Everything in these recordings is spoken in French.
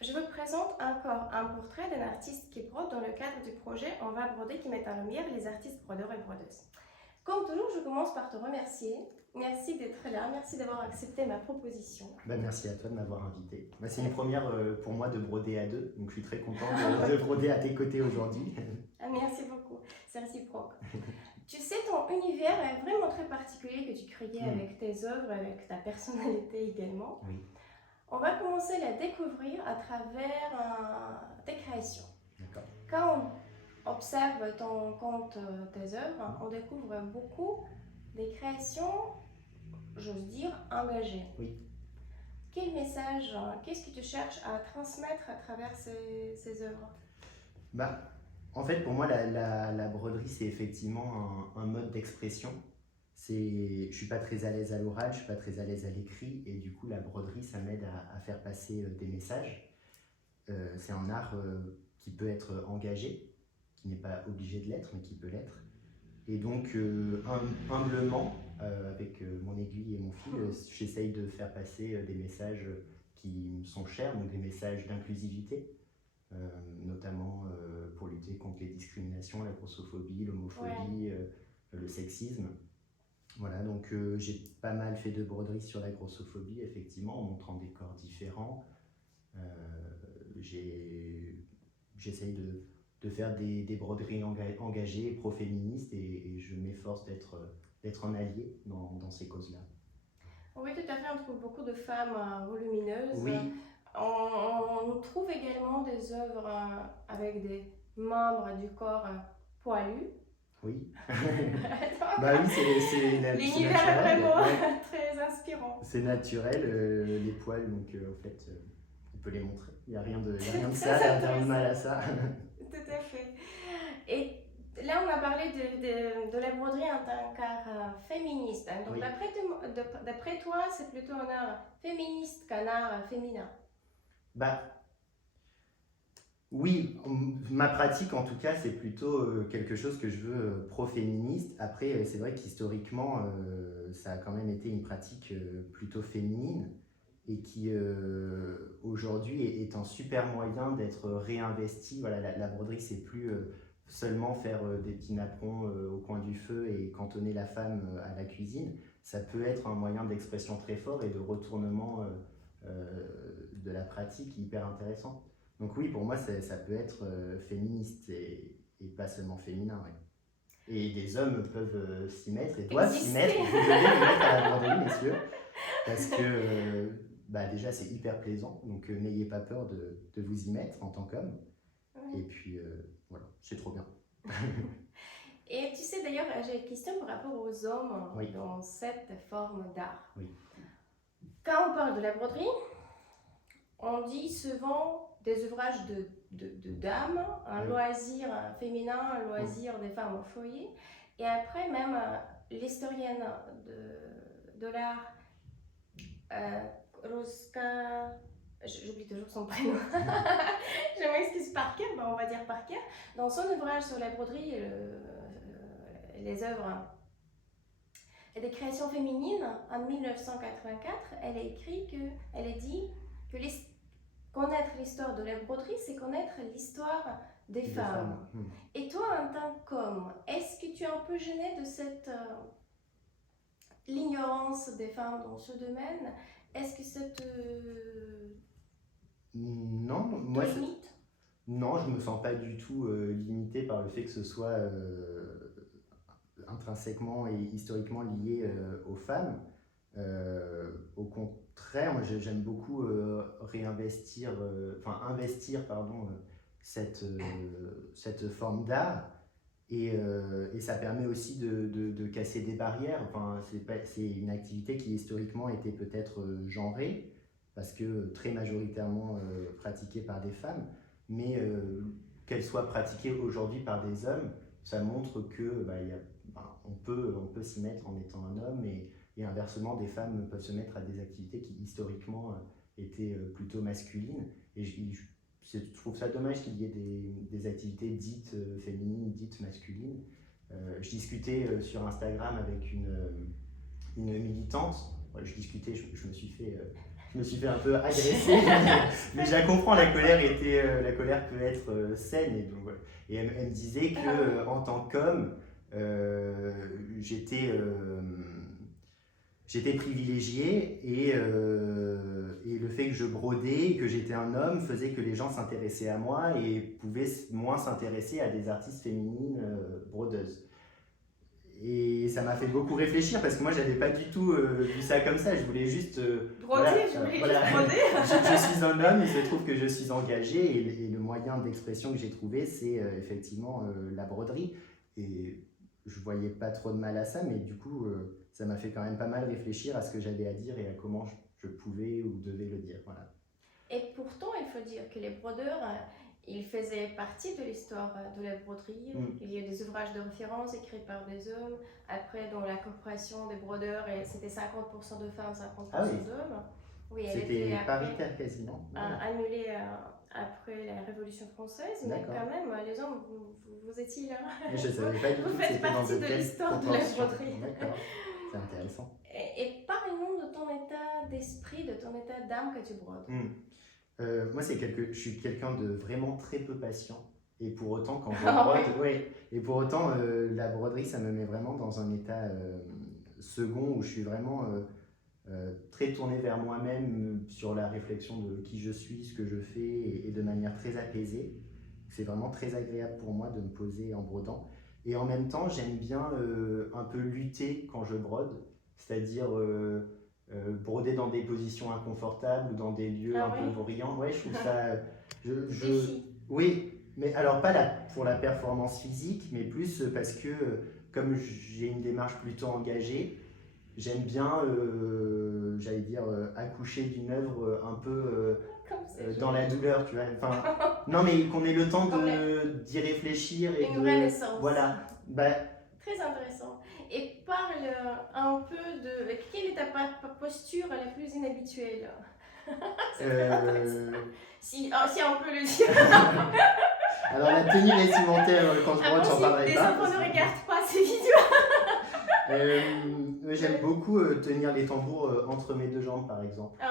je vous présente encore un portrait d'un artiste qui brode dans le cadre du projet On va broder qui met en lumière les artistes brodeurs et brodeuses. Comme toujours, je commence par te remercier. Merci d'être là, merci d'avoir accepté ma proposition. Merci à toi de m'avoir invité. C'est une première pour moi de broder à deux, donc je suis très content de broder à tes côtés aujourd'hui. Merci beaucoup, c'est réciproque. Tu sais, ton univers est vraiment très particulier que tu créais avec tes œuvres, avec ta personnalité également. Oui. On va commencer à la découvrir à travers tes créations. D'accord. Quand on observe ton compte, tes œuvres, on découvre beaucoup des créations, j'ose dire, engagées. Oui. Quel message, qu'est-ce que tu cherches à transmettre à travers ces œuvres? En fait, pour moi, la broderie, c'est effectivement un mode d'expression. Je ne suis pas très à l'aise à l'oral, je ne suis pas très à l'aise à l'écrit, et du coup, la broderie, ça m'aide à faire passer des messages. C'est un art qui peut être engagé, qui n'est pas obligé de l'être, mais qui peut l'être. Et donc, humblement, avec mon aiguille et mon fil, j'essaye de faire passer des messages qui me sont chers, donc des messages d'inclusivité, notamment pour lutter contre les discriminations, la grossophobie, l'homophobie, le sexisme. Voilà, donc j'ai pas mal fait de broderie sur la grossophobie, effectivement, en montrant des corps différents. J'essaye de faire des broderies engagées, pro-féministes, et je m'efforce d'être un allié dans ces causes-là. Oui, tout à fait, on trouve beaucoup de femmes volumineuses. Oui. On trouve également des œuvres avec des membres du corps poilus. Oui. Donc, oui, c'est naturel. L'univers est vraiment très inspirant. C'est naturel, les poils, donc en fait, on peut les montrer. Il n'y a rien de sale, il n'y a rien de mal à ça. Tout à fait. Et là, on a parlé de la broderie en tant qu'art féministe. Donc, Oui. d'après toi, c'est plutôt un art féministe qu'un art féminin? Oui, ma pratique en tout cas, c'est plutôt quelque chose que je veux pro-féministe. Après, c'est vrai qu'historiquement, ça a quand même été une pratique plutôt féminine, et qui aujourd'hui est un super moyen d'être réinvesti. Voilà, la broderie, c'est plus seulement faire des petits napperons au coin du feu et cantonner la femme à la cuisine. Ça peut être un moyen d'expression très fort et de retournement de la pratique hyper intéressant. Donc oui, pour moi, ça peut être féministe et pas seulement féminin. Ouais. Et des hommes peuvent s'y mettre et doivent s'y mettre. Vous devez vous mettre à la broderie, messieurs, parce que déjà, c'est hyper plaisant. Donc n'ayez pas peur de vous y mettre en tant qu'homme. Oui. Et puis voilà, c'est trop bien. Et tu sais, d'ailleurs, j'ai une question par rapport aux hommes dans cette forme d'art. Oui. Quand on parle de la broderie, on dit souvent des ouvrages de dames, un loisir féminin, un loisir des femmes au foyer. Et après, même l'historienne de l'art, Roska, j'oublie toujours son prénom, je m'excuse, Parker, on va dire Parker, dans son ouvrage sur la broderie et les œuvres et des créations féminines en 1984, elle a dit que connaître l'histoire de la broderie, c'est connaître l'histoire des femmes. Et toi, en tant qu'homme, est-ce que tu es un peu gêné de cette l'ignorance des femmes dans ce domaine? Est-ce que ça Non, moi, limite? Non, je me sens pas du tout limité par le fait que ce soit intrinsèquement et historiquement lié aux femmes. Au contraire, moi j'aime beaucoup investir cette forme d'art, et ça permet aussi de casser des barrières. C'est une activité qui historiquement était peut-être genrée, parce que très majoritairement pratiquée par des femmes, mais qu'elle soit pratiquée aujourd'hui par des hommes, ça montre que on peut s'y mettre en étant un homme, et inversement, des femmes peuvent se mettre à des activités qui historiquement étaient plutôt masculines. Et je trouve ça dommage qu'il y ait des activités dites féminines, dites masculines. Je discutais sur Instagram avec une militante. Je discutais, je me suis fait je me suis fait un peu agresser. Mais je la comprends, la colère peut être saine. Et, donc, voilà. Et elle me disait que en tant qu'homme, euh, j'étais j'étais privilégié et le fait que je brodais, que j'étais un homme, faisait que les gens s'intéressaient à moi et pouvaient moins s'intéresser à des artistes féminines brodeuses. Et ça m'a fait beaucoup réfléchir parce que moi j'avais pas du tout vu ça comme ça, je voulais juste Broder, je voulais voilà. juste broder. Je suis un homme, il se trouve que je suis engagé et le moyen d'expression que j'ai trouvé c'est effectivement la broderie et je voyais pas trop de mal à ça mais du coup ça m'a fait quand même pas mal réfléchir à ce que j'avais à dire et à comment je pouvais ou devais le dire. Voilà. Et pourtant, il faut dire que les brodeurs, ils faisaient partie de l'histoire de la broderie. Mm. Il y a des ouvrages de référence écrits par des hommes. Après, dans la corporation des brodeurs, c'était 50% de femmes, 50% Ah oui. d'hommes. Oui, elle C'était était après paritaire quasiment. Voilà. annulée après la Révolution française, mais D'accord. quand même, les hommes, vous étiez là. Mais je savais pas du tout Vous que faites c'était dans partie de de telles l'histoire de la proportions. broderie. D'accord, c'est intéressant. Et parle-nous de ton état d'esprit, de ton état d'âme que tu brodes. Moi, je suis quelqu'un de vraiment très peu patient. Et pour autant, quand je Ah brode, ouais, et pour autant, la broderie, ça me met vraiment dans un état second où je suis vraiment très tourné vers moi-même sur la réflexion de qui je suis, ce que je fais, et de manière très apaisée. C'est vraiment très agréable pour moi de me poser en brodant. Et en même temps, j'aime bien un peu lutter quand je brode, c'est-à-dire broder dans des positions inconfortables ou dans des lieux Ah un peu oui. bruyants. Ouais, je trouve ça. Défi. Oui, mais alors pas pour la performance physique, mais plus parce que comme j'ai une démarche plutôt engagée, j'aime bien, j'allais dire, accoucher d'une œuvre un peu dans la douleur, tu vois. Enfin, non, mais qu'on ait le temps d'y réfléchir et Une renaissance. Voilà. Bah, Très intéressant. Et parle un peu de quelle est ta posture la plus inhabituelle. C'est très intéressant. Si on peut le dire. Alors la tenue vestimentaire quand je brode, j'en parlerai Les pas. enfants ne regardent pas ces vidéos. J'aime beaucoup tenir les tambours entre mes deux jambes par exemple,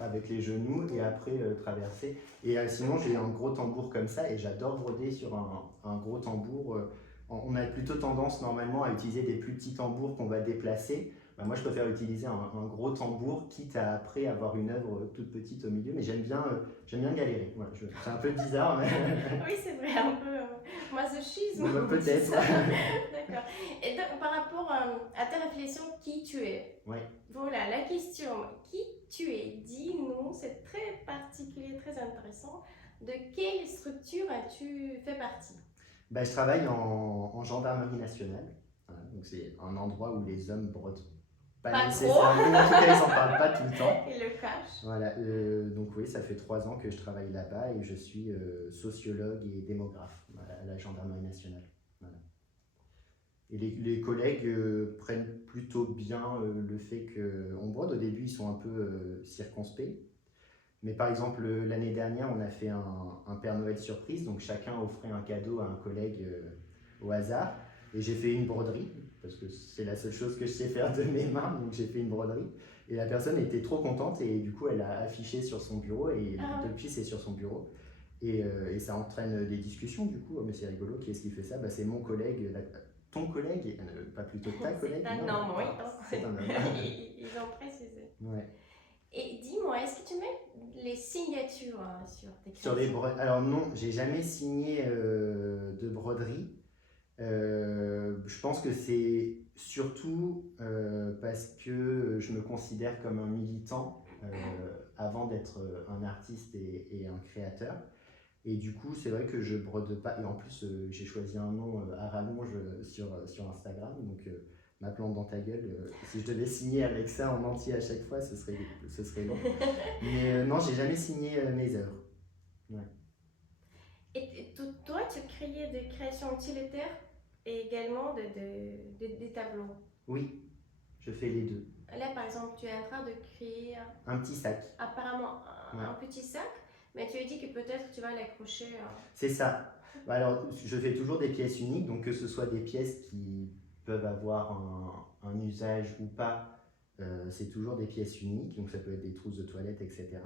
avec les genoux et après traverser. Et sinon j'ai un gros tambour comme ça et j'adore broder sur un gros tambour. On a plutôt tendance normalement à utiliser des plus petits tambours qu'on va déplacer. Bah, moi je préfère utiliser un gros tambour quitte à après avoir une œuvre toute petite au milieu, mais j'aime bien galérer. Voilà, c'est un peu bizarre. Mais... Oui, c'est vrai, un peu masochisme. Peut-être. D'accord. Et donc, par rapport à ta réflexion, qui tu es? Ouais. Voilà, la question, qui tu es? Dis-nous, c'est très particulier, très intéressant. De quelle structure as-tu fait partie? Bah, je travaille en gendarmerie nationale. Voilà, donc c'est un endroit où les hommes brodent pas nécessairement. En tout cas, ils n'en parlent pas tout le temps. Ils le cachent. Voilà, donc oui, ça fait 3 ans que je travaille là-bas et je suis sociologue et démographe à la gendarmerie nationale. Voilà. Et les collègues prennent plutôt bien le fait qu'on brode. Au début, ils sont un peu circonspects. Mais par exemple, l'année dernière, on a fait un Père Noël surprise, donc chacun offrait un cadeau à un collègue au hasard. Et j'ai fait une broderie, parce que c'est la seule chose que je sais faire de mes mains, donc j'ai fait une broderie. Et la personne était trop contente et du coup, elle a affiché sur son bureau et depuis, c'est sur son bureau. Et ça entraîne des discussions du coup. Mais c'est rigolo, qui est-ce qui fait ça? Bah, c'est mon collègue, ton collègue, pas plutôt ta collègue. C'est un homme, oui. C'est un homme. Ils ont précisé. Ouais. Et dis-moi, est-ce que tu mets les signatures sur tes créations? Sur les broderies. Alors non, j'ai jamais signé de broderie. Je pense que c'est surtout parce que je me considère comme un militant avant d'être un artiste et un créateur. Et du coup, c'est vrai que je brode pas. Et en plus, j'ai choisi un nom à rallonge sur Instagram. Donc, ma plante dans ta gueule, si je devais signer avec ça en entier à chaque fois, ce serait long. Mais non, j'ai jamais signé mes œuvres. Ouais. Et toi, tu créais des créations utilitaires et également des tableaux? Oui, je fais les deux. Là, par exemple, tu es en train de créer un petit sac. Apparemment un petit sac, mais tu as dit que peut-être tu vas l'accrocher. C'est ça. Alors, je fais toujours des pièces uniques, donc que ce soit des pièces qui peuvent avoir un usage ou pas, C'est toujours des pièces uniques, donc ça peut être des trousses de toilette, etc.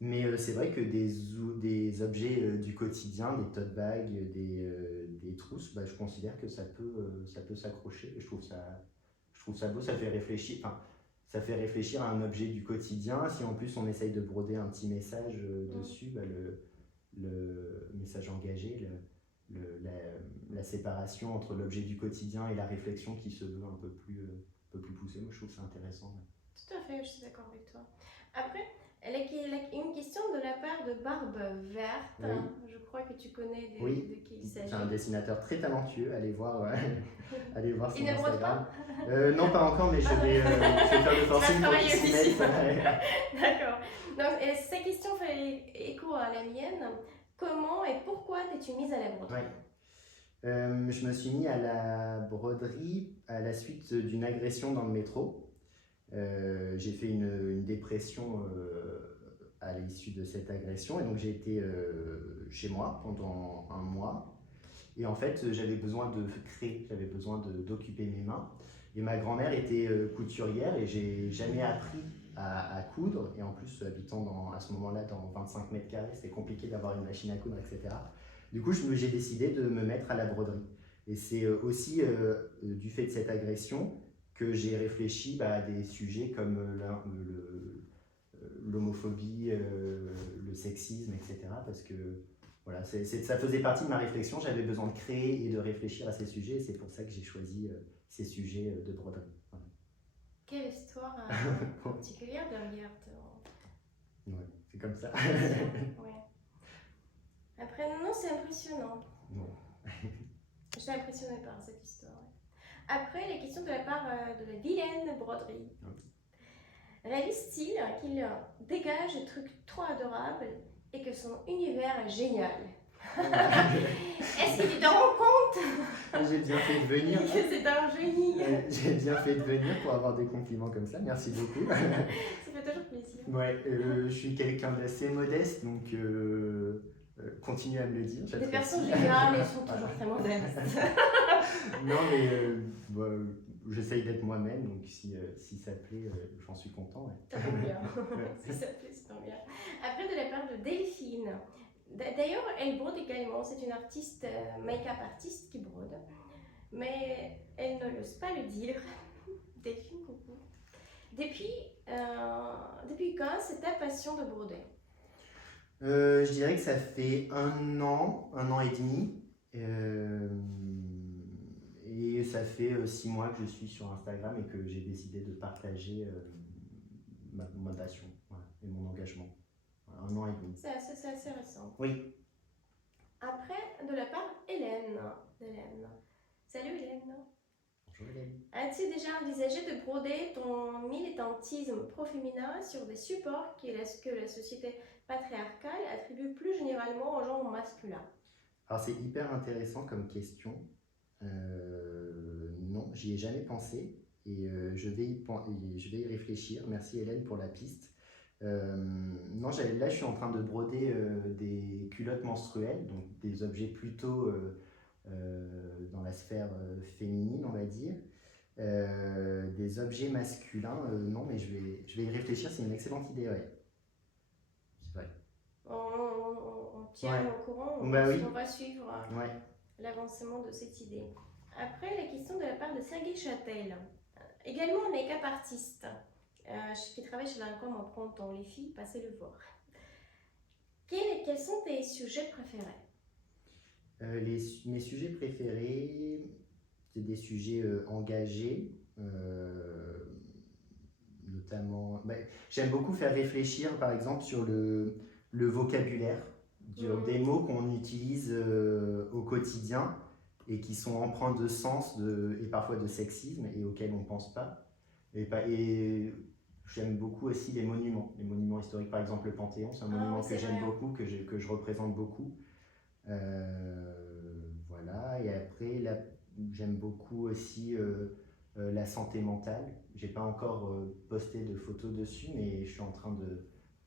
Mais c'est vrai que des objets du quotidien, des tote bags, des trousses, bah, je considère que ça peut s'accrocher. Et je trouve ça beau, ça fait réfléchir. Enfin, ça fait réfléchir à un objet du quotidien. Si en plus on essaye de broder un petit message dessus, bah, le message engagé, la séparation entre l'objet du quotidien et la réflexion qui se veut un peu plus poussée, moi je trouve ça intéressant. Tout à fait, je suis d'accord avec toi. Après, une question de la part de Barbe Verte. Oui. Je crois que tu connais Oui, de qui il c'est s'agit. un dessinateur très talentueux, allez voir son Il ne brode Instagram. pas? Non, pas encore, mais je vais faire le forcing pour qu'il s'y mette. D'accord. Donc, et cette question fait écho à la mienne. Comment et pourquoi t'es-tu mise à la broderie? Je me suis mis à la broderie à la suite d'une agression dans le métro. J'ai fait une dépression à l'issue de cette agression et donc j'ai été chez moi pendant un mois. Et en fait, j'avais besoin de créer, j'avais besoin d'occuper mes mains. Et ma grand-mère était couturière et j'ai jamais appris à coudre. Et en plus, habitant à ce moment-là dans 25 mètres carrés, c'était compliqué d'avoir une machine à coudre, etc. Du coup, j'ai décidé de me mettre à la broderie. Et c'est aussi du fait de cette agression que j'ai réfléchi à des sujets comme l'homophobie, le sexisme, etc. Parce que voilà, ça faisait partie de ma réflexion, j'avais besoin de créer et de réfléchir à ces sujets, et c'est pour ça que j'ai choisi ces sujets de broderie. Voilà. Quelle histoire particulière derrière ton... Ouais, c'est comme ça. Ouais. Après, non, c'est impressionnant. Bon. Je suis impressionnée par cette histoire. Après, les questions de la part de la vilaine broderie. Réalise-t-il qu'il dégage des trucs trop adorables et que son univers est génial? Est-ce que tu te rends compte J'ai bien fait de venir. que c'est un génie? J'ai bien fait de venir pour avoir des compliments comme ça, merci beaucoup. Ça fait toujours plaisir. Ouais, je suis quelqu'un d'assez modeste, donc continuez à me le dire. Des personnes géniales, ils sont toujours très modestes. Non, mais j'essaye d'être moi-même, donc si ça plaît, j'en suis content. Ouais. Ça tombe bien. Si ça plaît, ça tombe bien. Après, de la part de Delphine. D'ailleurs, elle brode également. C'est une artiste, make-up artiste qui brode. Mais elle ne n'ose pas le dire. Delphine, coucou. Depuis quand c'est ta passion de broder? Je dirais que ça fait un an et demi. Et ça fait 6 mois que je suis sur Instagram et que j'ai décidé de partager ma passion, voilà, et mon engagement. Voilà, 1 an et demi. C'est assez récent. Oui. Après, de la part d'Hélène. Salut Hélène. Bonjour Hélène. As-tu déjà envisagé de broder ton militantisme pro-féminin sur des supports que la société patriarcale attribue plus généralement au genre masculin? Alors c'est hyper intéressant comme question. Non, j'y ai jamais pensé et je vais y réfléchir. Merci Hélène pour la piste. Non, là je suis en train de broder des culottes menstruelles, donc des objets plutôt dans la sphère féminine, on va dire. Des objets masculins, non, mais je vais y réfléchir, c'est une excellente idée, ouais. C'est vrai. On tient Ouais. au courant, Bah oui. on va suivre Ouais. l'avancement de cette idée. Après, la question de la part de Sergei Châtel, également make-up artiste, qui travaille chez Lancôme en printemps. Les filles, passez le voir. Quels sont tes sujets préférés? Mes sujets préférés, c'est des sujets engagés, notamment. J'aime beaucoup faire réfléchir, par exemple, sur le vocabulaire, des mots qu'on utilise au quotidien et qui sont empreints de sens et parfois de sexisme et auxquels on ne pense pas. Et j'aime beaucoup aussi les monuments historiques, par exemple le Panthéon, c'est un monument que j'aime beaucoup, que je représente beaucoup. Voilà, et après, j'aime beaucoup aussi la santé mentale. J'ai pas encore posté de photos dessus, mais je suis en train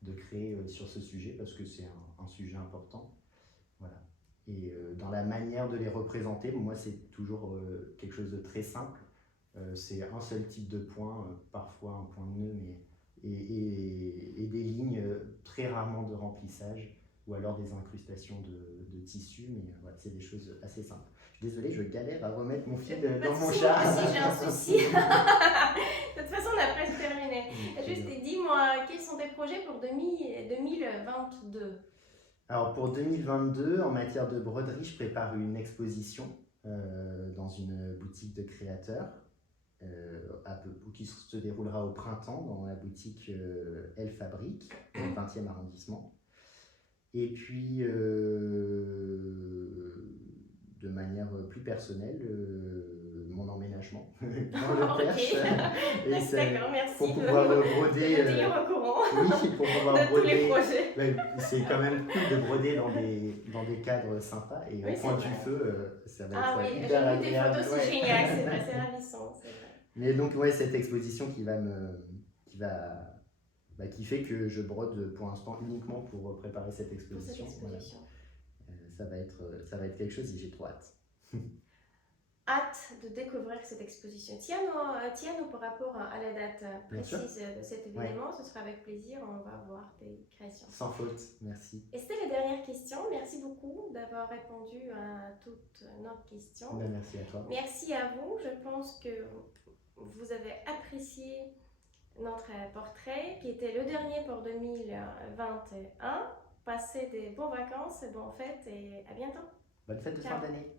de créer sur ce sujet parce que c'est un sujet important. Voilà. Et dans la manière de les représenter, moi c'est toujours quelque chose de très simple. C'est un seul type de point, parfois un point de nœud, mais, et des lignes, très rarement de remplissage, ou alors des incrustations de tissu, mais voilà, c'est des choses assez simples. Je suis désolé, je galère à remettre mon fil dans mon chat. Moi aussi, j'ai un souci. De toute façon, on a presque terminé. Juste, dis-moi, quels sont tes projets pour 2022? Alors pour 2022, en matière de broderie, je prépare une exposition dans une boutique de créateurs qui se déroulera au printemps dans la boutique Elle Fabrique, dans le 20e arrondissement. Et puis, de manière plus personnelle, mon emménagement dans le Perche. D'accord, merci. Pour pouvoir broder. De tenir au courant. Oui, pour pouvoir de broder. Tous les projets. Ouais, c'est quand même cool de broder dans des cadres sympas. Et oui, au coin du feu, ça va être hyper agréable. Ah oui, j'ai vu agréable. des photos, c'est génial, c'est vrai, c'est ravissant. C'est vrai. Mais donc, ouais, cette exposition qui fait que je brode pour l'instant uniquement pour préparer cette exposition. Voilà. Ça va être quelque chose et j'ai trop hâte. Hâte de découvrir cette exposition. Tiens-nous par rapport à la date précise de cet événement, ce sera avec plaisir, on va voir tes créations. Sans faute, merci. Et c'était la dernière question. Merci beaucoup d'avoir répondu à toutes nos questions. Ben, merci à toi. Merci à vous. Je pense que vous avez apprécié notre portrait qui était le dernier pour 2021. Passez des bonnes vacances, bonnes fêtes et à bientôt. Bonne fête de fin d'année.